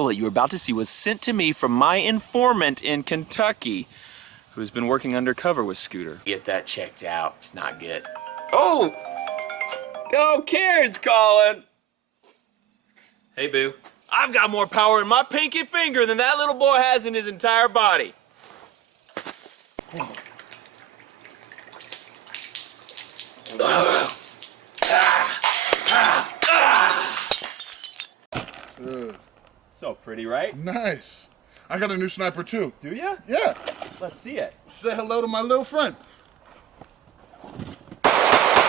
bullet you're about to see was sent to me from my informant in Kentucky, who's been working undercover with Scooter. Get that checked out. It's not good. Oh! Oh, Karen's calling! Hey, boo. I've got more power in my pinky finger than that little boy has in his entire body. So pretty, right? Nice. I got a new sniper too. Do ya? Yeah. Let's see it. Say hello to my little friend.